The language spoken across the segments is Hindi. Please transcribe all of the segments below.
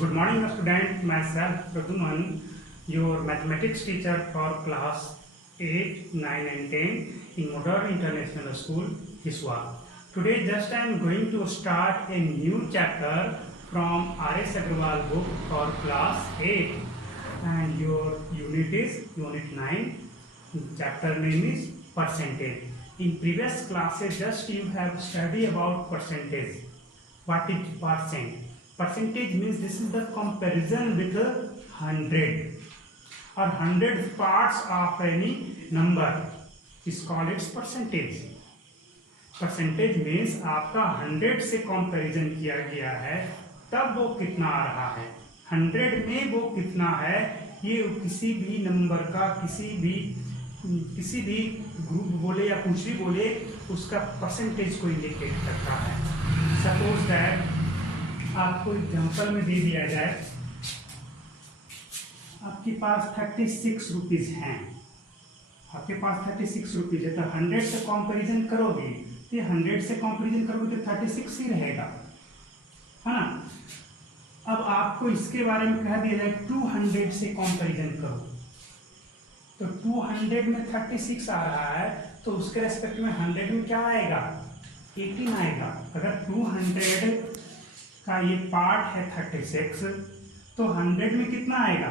Good morning, student. Myself, Praduman, your mathematics teacher for class 8, 9 and 10 in Modern International School, Hiswa. Today just I am going to start a new chapter from R.S. Agrawal book for class 8 and your unit is Unit 9. Chapter name is Percentage. In previous classes just you have studied about percentage. What is percent? Percentage means this is the comparison with 100 or 100 parts of any number is called its percentage. Percentage means आपका 100 से कंपैरिजन किया गया है तब वो कितना आ रहा है, 100 में वो कितना है, ये किसी भी नंबर का किसी भी ग्रुप बोले या कुछ भी बोले उसका परसेंटेज को इंडिकेट करता है. सपोज दैट आपको एग्जांपल में दे दिया जाए आपके पास 36 रुपीज हैं, आपके पास 36 रुपीज है तो 100 से कंपैरिजन करोगे तो 100 से कंपैरिजन करोगे तो 36 ही रहेगा, है ना. अब आपको इसके बारे में कह दिया जाए 200 से कंपैरिजन करो तो 200 में 36 आ रहा है तो उसके रेस्पेक्ट में 100 में क्या आएगा, 18 आएगा. अगर 200 का ये पार्ट है 36 तो 100 में कितना आएगा.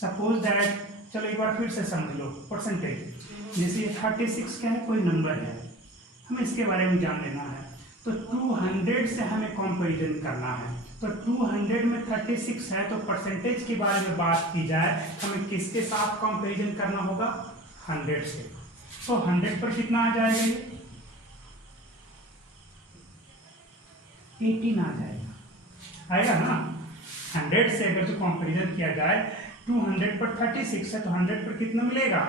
सपोज दैट चलो एक बार फिर से समझ लो परसेंटेज. जैसे ये 36 क्या है, कोई नंबर है, हमें इसके बारे में जान लेना है तो 200 से हमें कंपैरिजन करना है. तो 200 में 36 है तो परसेंटेज के बारे में बात की जाए हमें किसके साथ कंपैरिजन करना होगा, 100 से. तो 100 पर कितना आ जाएगा, ये 18 आ जाएगा, आएगा ना. 100 से अगर जो कंपैरिजन किया जाए 200 पर 36 है तो 100 पर कितना मिलेगा,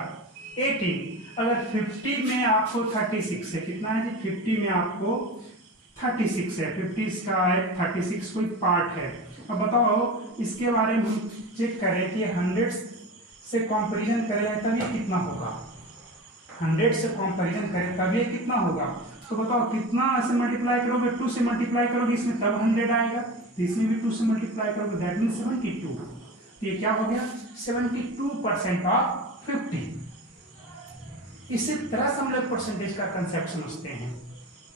18. अगर 50 में आपको 36 है, कितना है जी, 50 में आपको 36 है, 50 का है 36 कोई पार्ट है. अब बताओ इसके बारे में हम चेक करें कि 100 से कंपैरिजन करें तब ये कितना होगा, 100 से कंपैरिजन करें तब ये कितना होगा. तो बताओ कितना से मल्टीप्लाई करोगे, 2 से मल्टीप्लाई करोगे इसमें तब 100 आएगा, तो इसमें भी 2 से मल्टीप्लाई करोगे दैट मीन 72. तो ये क्या हो गया, 72% ऑफ 50. इसी तरह से हम लोग परसेंटेज का कंसेप्ट समझते हैं.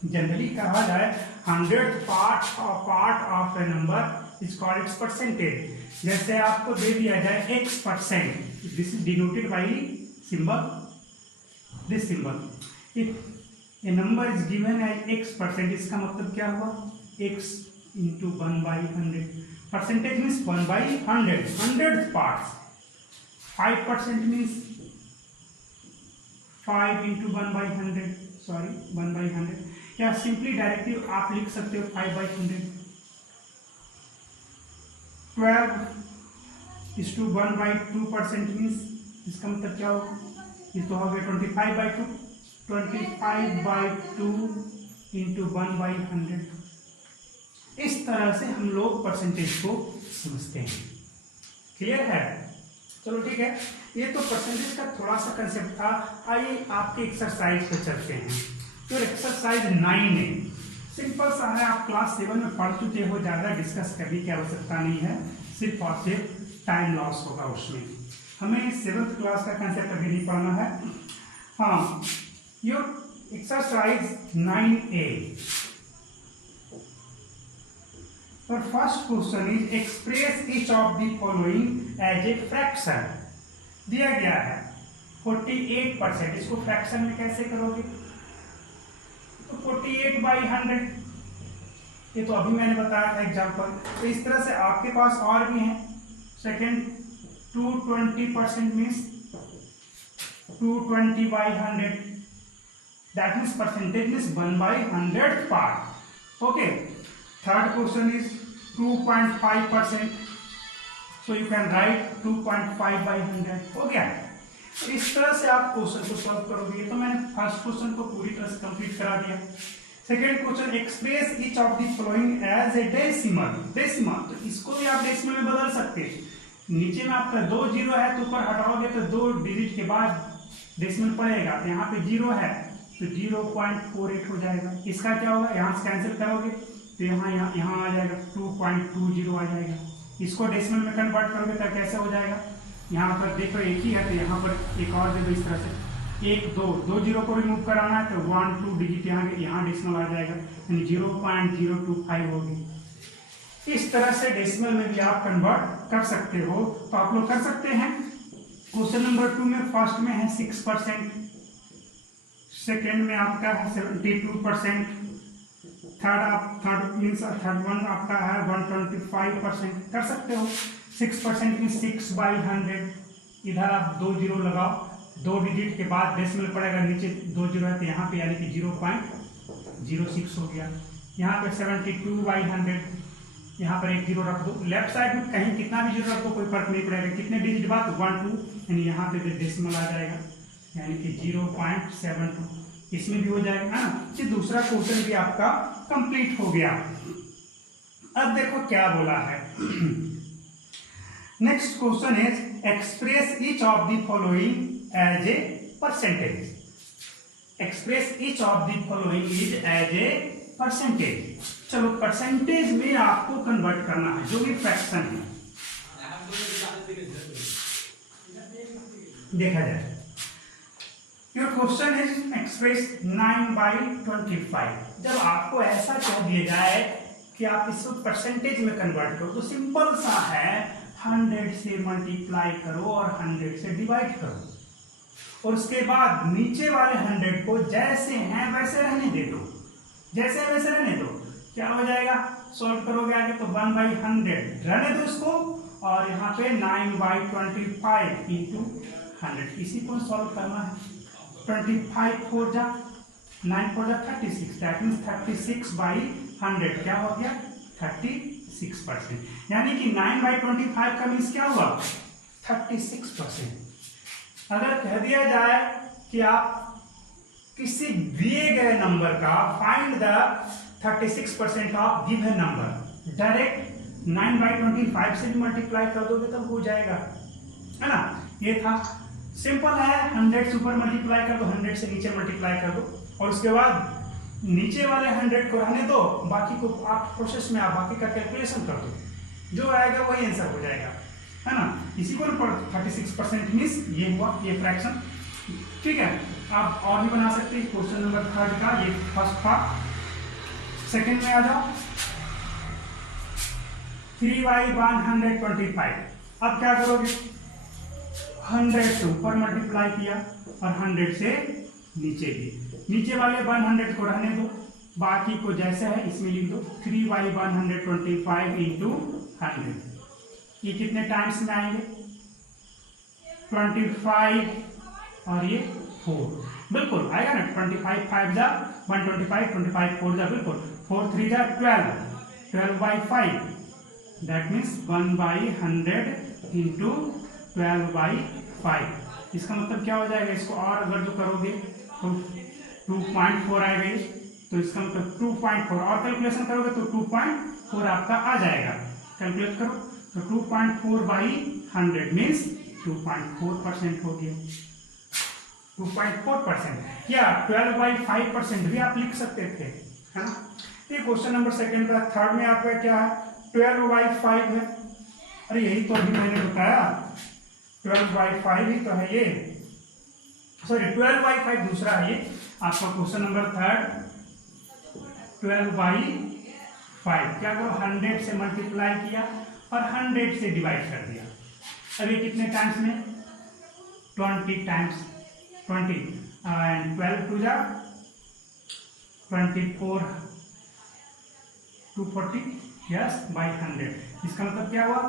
जनरली कहा जाए 100th part of a number is called its percentage. जैसे आपको दे दिया जाए x%, this is denoted by symbol, this symbol. If a number is given as x%, इसका मतलब क्या हुआ, x into 1/100. Percentage means 1/100, 100th part. 5% means 5 into 1/100, sorry 1/100, या सिंपली डायरेक्टली आप लिख सकते हो 5/100. 12 इज टू 1/2% मीन्स इसका मतलब क्या होगा, ये तो हो गया 25/2, 25/2 इंटू 1/100. इस तरह से हम लोग परसेंटेज को समझते हैं. क्लियर है, चलो ठीक है. ये तो परसेंटेज का थोड़ा सा कंसेप्ट था. आइए आपके एक्सरसाइज पे चलते हैं. तो एक्सरसाइज 9 है, सिंपल सा है, आप क्लास 7 में पढ़ चुके हो, ज़्यादा डिस्कस करने की आवश्यकता नहीं है, सिर्फ और सिर्फ टाइम लॉस होगा उसमें. हमें 7th क्लास का कंसेप्ट अभी नहीं पढ़ना है. हाँ, योर एक्सरसाइज 9A. और first question is express each of the following as a fraction. दिया गया है 48%, इसको फ्रैक्शन में कैसे करोगे, तो 48/100, ये तो अभी मैंने बताया था एग्जांपल. तो इस तरह से आपके पास और भी हैं. Second 220% means 220/100, that means percentage means 1/100th part. Okay. Third question is 2.5%, so you can write 2.5/100. हो गया. तो इस तरह से आप क्वेश्चन को सॉल्व करोगे. तो मैंने फर्स्ट क्वेश्चन को पूरी तरह से कंप्लीट करा दिया. Second question express each of the following as a decimal. Decimal तो इसको भी आप डेसिमल में बदल सकते हैं. नीचे में आपका 2 जीरो है तो ऊपर हटाओगे तो 2 डिजिट के बाद डेसिमल पड़ेगा, तो यहाँ पे 0 है तो 0.48 हो जाएगा. इसका क्या होगा, यहाँ से कैंसिल करोगे तो यहाँ आ जाएगा 2.20 आ जाएगा. इसको डेसिमल में कन्वर्ट करोगे तो कैसे हो जाएगा, यहाँ पर देखो एक ही है तो यहाँ पर एक और दे दो इस तरह से, एक दो जीरो को रिमूव कराना है तो 1 2 डिजिट यहाँ डेसिमल आ जाएगा, यानी 0.025 होगी। इस तरह से डेसिमल में भी आप कन्वर्ट कर सकते हो, तो आप लोग कर सकते हैं। क्वेश्चन नंबर 2 में फर्स्ट में है 6%, सेकेंड में आपका है 72%, थर्ड वन आपका है 125%। कर सकते हो 6% में 6/100, इधर आप 2 जीरो लगाओ, 2 डिजिट के बाद डेसिमल पड़ेगा, नीचे 2 जीरो है तो यहाँ पे यानी कि 0.06 हो गया। यहाँ पे 72/100, यहाँ पर एक जीरो रख दो, लेफ्ट साइड में कहीं कितना भी जीरो रख दो कोई फर्क नहीं पड़ेगा, कितने डिजिट बाद 1 2, यानी यहाँ पे डेसिमल आ जाएगा यानी कि 0.72, इसमें भी हो जाएगा है ना। ये दूसरा क्वेश्चन भी आपका कंप्लीट हो गया। अब देखो क्या बोला है। Next question is express each of the following as a percentage. Express each of the following is as a percentage. चलो परसेंटेज में आपको कन्वर्ट करना है, जो भी फ्रैक्शन है देखा जाए। Your question is express 9/25। जब आपको ऐसा कह दिया जाए कि आप इसको परसेंटेज में कन्वर्ट करो तो सिंपल सा है, 100 से मल्टीप्लाई करो और 100 से डिवाइड करो, और उसके बाद नीचे वाले 100 को जैसे हैं वैसे रहने दे दो, जैसे है वैसे रहने दो। क्या हो जाएगा, सॉल्व करोगे आगे तो 1/100 रहने दो इसको, और यहाँ पे 9/25 इंटू 100, इसी को सॉल्व करना है। 25 4 जा 9 4 जा 36, दैट मीन्स 36/100 क्या हो गया 36%, यानी कि 9/25 का मीन्स क्या हुआ 36%। अगर कह दिया जाए कि आप किसी दिए गए नंबर का find the 36% of given number, direct 9/25 से भी मल्टीप्लाई कर दोगे तब हो जाएगा, है ना। ये था, सिंपल है, 100 से ऊपर मल्टीप्लाई कर दो, 100 से नीचे मल्टीप्लाई कर दो, और उसके बाद नीचे वाले 100 को रहने दो, बाकी को आप प्रोसेस में आप बाकी का कैलकुलेशन कर दो, जो आएगा वही आंसर हो जाएगा, है ना। इसी को 36% मीन्स ये हुआ, ये फ्रैक्शन, ठीक है। आप और भी बना सकते हैं। क्वेश्चन नंबर 3 का ये फर्स्ट पार्ट, सेकेंड में आ जाओ। 3/125। अब क्या करोगे, 100 से ऊपर मल्टीप्लाई किया और 100 से नीचे भी, नीचे वाले 100 को रहने दो, बाकी को जैसे है इसमें लिख दो। 3/125 इंटू 100, ये कितने टाइम्स में आएंगे 25 और ये 4, बिल्कुल आएगा ना। 25 5 जा 125, 25 4 जा बिल्कुल, 4 3 जा 12, 12/5, दैट मीन्स 1/100 इंटू 12/5। इसका मतलब क्या हो जाएगा, इसको और अगर जो करोगे तो 2.4 आएगा, तो इसका मतलब 2.4 और कैलकुलेशन करोगे तो 2.4 आपका आ जाएगा। कैलकुलेट करो तो 2.4/100 मीन्स 2.4% हो गया, 2.4%, या 12/5% भी आप लिख सकते थे, है ना। ये क्वेश्चन नंबर सेकंड का। थर्ड में आपका क्या है, 12/5 है। अरे यही तो अभी मैंने बताया, 12/5 ही तो है ये, सॉरी 12/5 दूसरा है ये आपका क्वेश्चन नंबर 3। 12/5 क्या करो, 100 से मल्टीप्लाई किया और 100 से डिवाइड कर दिया। अब ये कितने टाइम्स में 20 टाइम्स, 20 एंड 12 2 जा 24, 240 यस बाई 100। इसका मतलब क्या हुआ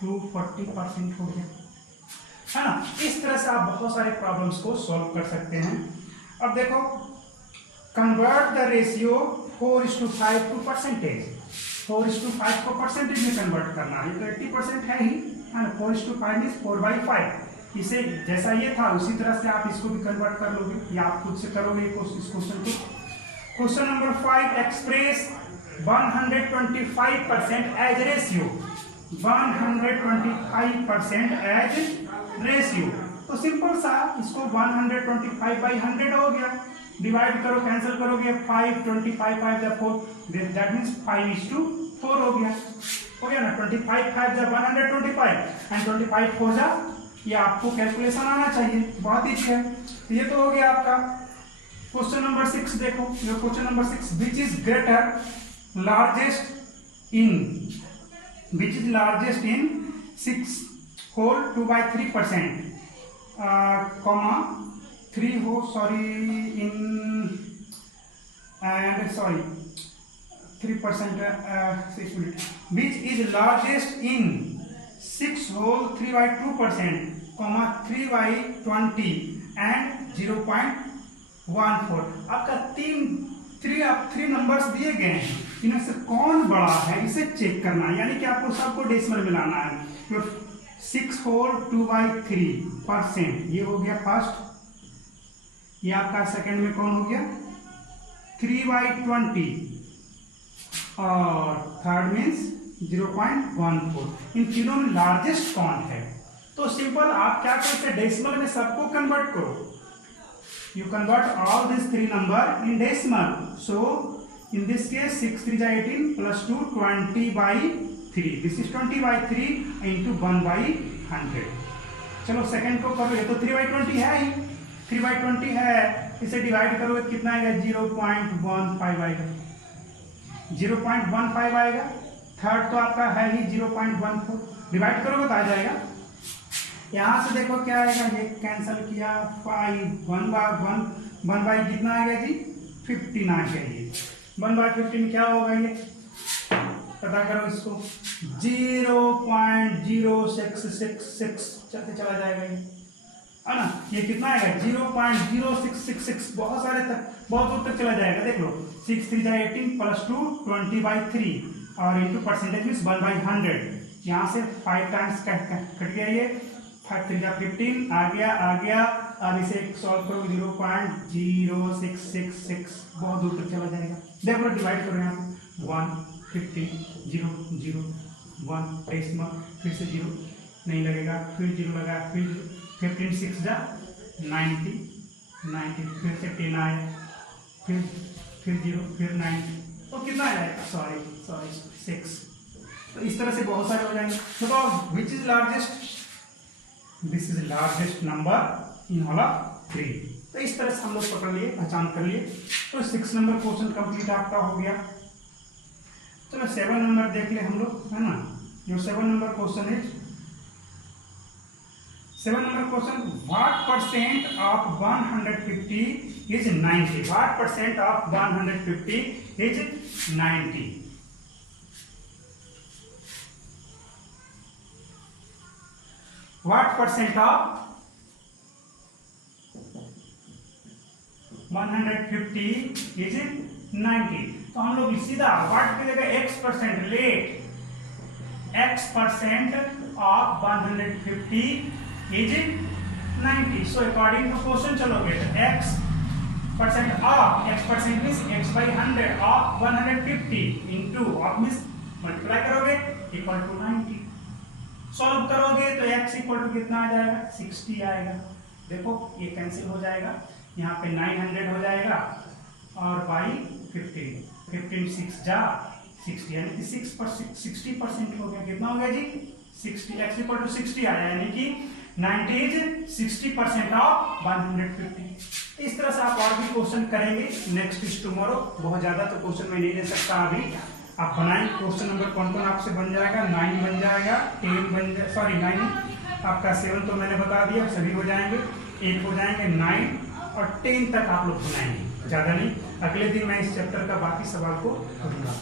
240% हो गया, है ना। इस तरह से आप बहुत सारे प्रॉब्लम्स को सॉल्व कर सकते हैं। अब देखो, convert the ratio 4:5 to percentage. 4:5 को परसेंटेज में कन्वर्ट करना है, तो 80% है ही, है ना। 4:5 मीन्स 4/5। इसे जैसा ये था उसी तरह से आप इसको भी कन्वर्ट कर लोगे, या आप खुद से करोगे इस क्वेश्चन को। Question number 5, express 125% as ratio. 125% as ratio, तो सिंपल सा इसको 125/100 हो गया, डिवाइड करो, कैंसिल करोगे, 5 25 5 4, दैट मीन्स 5:4 हो गया। हो गया ना, 25 5 जा 125 एंड 25 4 जा, ये आपको कैलकुलेशन आना चाहिए, बहुत ईजी है। ये तो हो गया आपका। क्वेश्चन नंबर 6 देखो, ये question number 6, which is greater largest in 6 whole 2/3% comma 3 हो in and 3% 6 minute, which is largest in 6 whole 3/2% comma 3/20 and 0.14। आपका थ्री नंबर्स दिए गए हैं, इनमें से कौन बड़ा है इसे चेक करना है, यानी कि आपको सबको डेसिमल मिलाना है। 6 होल 2/3%, ये हो गया फर्स्ट। ये आपका सेकंड में कौन हो गया 3/20 और थर्ड मीन्स 0.14। इन तीनों में लार्जेस्ट कौन है? तो सिंपल, आप क्या करते हैं, डेसिमल में सबको कन्वर्ट करो। You convert all these three number in decimal. So in this case 6 3 is 18 plus 2 20/3. This is 20/3 into 1/100. चलो सेकंड को करो, ये तो 3/20 है ही, 3/20 है, इसे डिवाइड करोगे तो कितना आएगा 0.15 आएगा, 0.15 आएगा। थर्ड तो आपका है ही 0.14, डिवाइड करोगे तो आ जाएगा। यहाँ से देखो क्या आएगा, ये कैंसिल किया, 1 बाई कितना आएगा जी 59 चाहिए, 1/15 क्या होगा, ये पता करो इसको, 0.0666 चलते चला जाएगा ये, है ना। ये कितना आएगा 0.0666, बहुत सारे तक, बहुत दूर तक चला जाएगा। देख लो 6 3 is 18 plus 2 20/3 और इंटू परसेंटेज मीन्स 1/100। यहाँ से 5 टाइम्स कट गया, ये 5 3 is 15 आ गया। अब इसे सॉल्व करो 0.0666, बहुत दूर तक चला जाएगा। देख लो डिवाइड करो, यहाँ 1 15 0 0 1 डेसिमल, फिर से 0 नहीं लगेगा, फिर 0 लगा, फिर 15 6 जा 90 90, फिर से 10 आए, फिर 0 फिर 90, तो कितना आ जाएगा, सॉरी 6। तो इस तरह से बहुत सारे हो जाएंगे। तो विच is largest, this is largest number in all of 3। तो इस तरह से हम लोग पकड़ लिए, पहचान कर लिए। तो 6 नंबर क्वेश्चन कंप्लीट आपका हो गया। चलो 7 नंबर देख ले हम लोग, है ना। जो 7 नंबर क्वेश्चन है, 7 number question, what percent of 150 is 90? What percent of 150 is 90? What percent of 150 is 90? तो हम लोग सीधा व्हाट की जगह x% late, x% of 150 is 90. So according to question चलोगे तो x% means x/100 of 150 into of means multiply करोगे इक्वल टू 90। सॉल्व करोगे तो x इक्वल टू कितना आ जाएगा 60 आएगा। देखो ये कैंसिल हो जाएगा, यहाँ पे 900 हो जाएगा और बाई 15 6 जा 60, यानी कि 60% हो गया। कितना हो गया जी 60, x इक्वल टू 60 आया, यानी कि 90 इज 60% ऑफ 150। इस तरह से आप और भी क्वेश्चन करेंगे। Next is tomorrow. बहुत ज्यादा तो क्वेश्चन मैं नहीं ले सकता अभी, आप बनाएंगे। क्वेश्चन नंबर कौन आपसे बन जाएगा, 9 बन जाएगा, 10 बन जाए, सॉरी 9 आपका 7 तो मैंने बता दिया, सभी हो जाएंगे, 8 हो जाएंगे, 9 और 10 तक आप लोग बनाएंगे, ज़्यादा नहीं। अगले दिन मैं इस चैप्टर का बाकी सवाल को करूँगा।